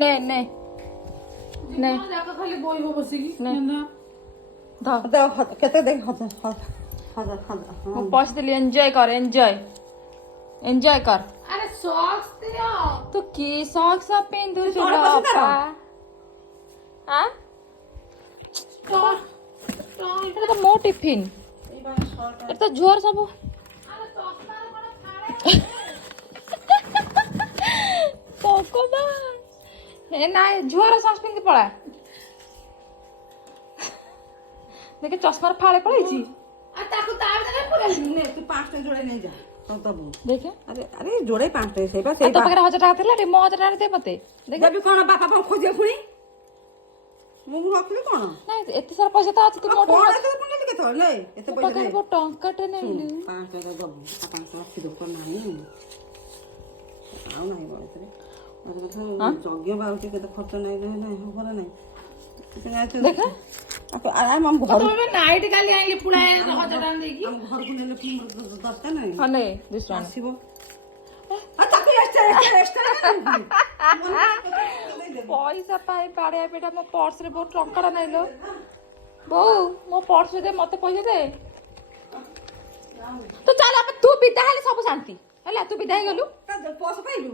নে নে নে ଖାଲି ବହିବ ବସିକି ନେ ଧ କେତେ ଦେଖ ହଜାର ମୁଁ ପଇସା ଦେଲି ଏନ୍ଜୟ କର ଏନ୍ଜୟ କର ଆରେ ସକ୍ସ ଦିଅ ତୁ କି ସକ୍ସ ପିନ୍ଧୁଛୁ ତଳେ ବସି ତାର? ଆଁ ଏଟା ତ ମୋ ଟିଫିନ ଏଟା ତ ଝୁଅର ସବୁ ଆରେ ଚଷମାରେ କଣ ଫାଳେ ଭଗବାନ ଏ ନାଇଁ ଝୁଅର ସକ୍ସ ପିନ୍ଧି ପଳା ଦେଖେ ଚଷମାର ଫାଳେ ପଳେଇଛି ଆଉ ତାକୁ ତା ଭିତରେ ପୁରେଇ ନେ ତୁ 5 ଟଙ୍କା ଯୋଡ଼େ ନେଇ ଯା ଦବୁ ଦେଖେ ଆରେ ଆରେ ଯୋଡ଼େ 5 ଟଙ୍କା ସେଇପା ଆଉ ସେଇ ତୋ ପାଖରେ 1000 ଟଙ୍କା ଥିଲା ରେ ମୋ 1000 ଟଙ୍କା ଦେ ମତେ ଦେଖେ ଦେବି କଣ ବାପା କଣ ଖୋଜିବ ପୁଣି ମୁଁ ରଖିଲି କଣ ନାଇଁ ଏତେ ସାରା ପଇସା ତ ଅଛି ତୁ ମୋ କଣ ଠାରୁ ଏତେ ପୁଣି ନେଲି କେତେବେଳେ ନେ ଏତେ ମୋ ପଇସା ପାଖରେ ନେ ମୋ ଟଙ୍କାଟେ ନେଇଲି 5 ଟଙ୍କା ଦବୁ ଆଉ 5 ଟଙ୍କା ରଖିଦବୁ କଣ ନାହିଁ ଆଉ ନାହିଁ ବଳ ଏଥିରେ ଯଜ୍ଞ ବାଉଛି କେତେ ଖର୍ଚ୍ଚ ନାହିଁ ନାହିଁ ହବ ନା ନାହିଁ ଦେଖେ ଆମ ଘର ତମେ ନାଇଟ୍ କାଲି ଆଇଲି ପୁଳାଏ 1000 ଟଙ୍କା ଦେଇକି ଆମ ଘରକୁ ନେଲେ ପୁଣି ଦରକାର ନାହିଁ ହଁ ନେ 200 ଟଙ୍କା ଆସିବ ଆଉ ତାକୁ ଏକ୍ସଟ୍ରା ପଇସା ପାଇ ବାଡିଆ ପିଟା ମୋ ପର୍ସରେ ବହୁତ ଟଙ୍କାଟା ନେଇଲୋ ବୋଉ ମୋ ପର୍ସ ଦେ ମତେ ପଇସା ଦେ ତୁ ଚାଲ ତୁ ବିଦା ହେଲେ ସବୁ ଶାନ୍ତି ହେଲା ତୁ ବିଦା ହେଇଗଲୁ ପଇସା ପାଇଲୁ